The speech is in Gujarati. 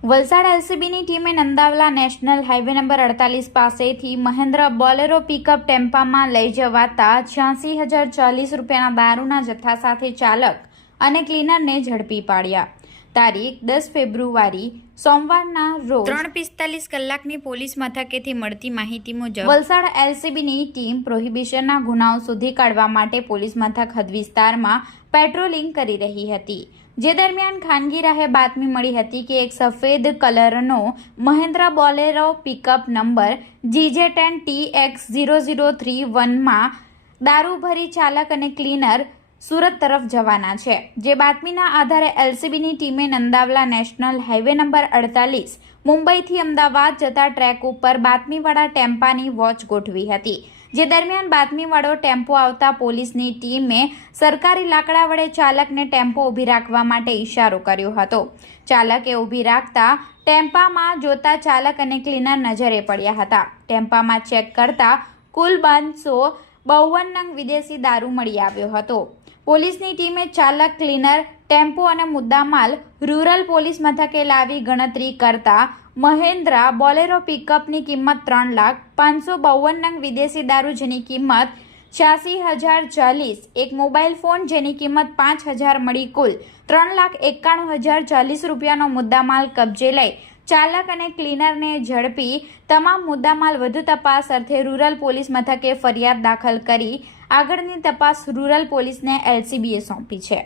વલસાડ એલસીબીની ટીમે નંદાવલા નેશનલ હાઈવે નંબર અડતાલીસ પાસેથી મહેન્દ્ર બોલેરો પિકઅપ ટેમ્પામાં લઈ જવાતા છ્યાસી હજાર ચાલીસ રૂપિયાના દારૂના જથ્થા સાથે ચાલક અને ક્લીનરને ઝડપી પાડ્યા. તારીખ દસ ફેબ્રુઆરી સોમવારના રોજ ત્રણ પિસ્તાલીસ કલાકની પોલીસ મથકેથી મળતી માહિતી મુજબ વલસાડ એલસીબીની ટીમ પ્રોહિબિશનના ગુનાઓ શોધી કાઢવા માટે પોલીસ મથક હદ વિસ્તારમાં પેટ્રોલિંગ કરી રહી હતી. જે દરમિયાન ખાનગી રાહે બાતમી મળી હતી કે એક સફેદ કલરનો Mahindra Bolero pickup number GJ ten T X zero zero three વનમાં દારૂ ભરી ચાલક અને ક્લીનર સુરત તરફ જવાના છે. જે બાતમીના આધારે એલસીબીની ટીમે નંદાવલા નેશનલ હાઈવે નંબર અડતાલીસ મુંબઈથી અમદાવાદ જતા ટ્રેક ઉપર બાતમીવાળા ટેમ્પાની વોચ ગોઠવી હતી. જે દરમિયાન બાતમીવાળો ટેમ્પો આવતા પોલીસની ટીમે સરકારી લાકડા વડે ચાલકને ટેમ્પો ઊભી રાખવા માટે ઇશારો કર્યો હતો. ચાલકે ઊભી રાખતા ટેમ્પામાં જોતા ચાલક અને ક્લીનર નજરે પડ્યા હતા. ટેમ્પામાં ચેક કરતા કુલ બારસો બાવન નંગ વિદેશી દારૂ મળી આવ્યો હતો. પોલીસની ટીમે ચાલક, ક્લીનર, ટેમ્પો અને મુદ્દામાલ રૂરલ પોલીસ મથકે લાવી ગણતરી કરતા મહેન્દ્રા બોલેરો પિકઅપની કિંમત ત્રણ લાખ પાંચસો બાવન નંગ વિદેશી દારૂ જેની કિંમત છ્યાસી હજાર ચાલીસ, એક મોબાઈલ ફોન જેની કિંમત પાંચ હજાર મળી કુલ ત્રણ લાખ એકાણું હજાર ચાલીસ રૂપિયાનો મુદ્દામાલ કબજે લઈ ચાલક અને ક્લીનરને ઝડપી તમામ મુદ્દામાલ વધુ તપાસ અર્થે રૂરલ પોલીસ મથકે ફરિયાદ દાખલ કરી આગળની તપાસ રૂરલ પોલીસને એલસીબીએ સોંપી છે.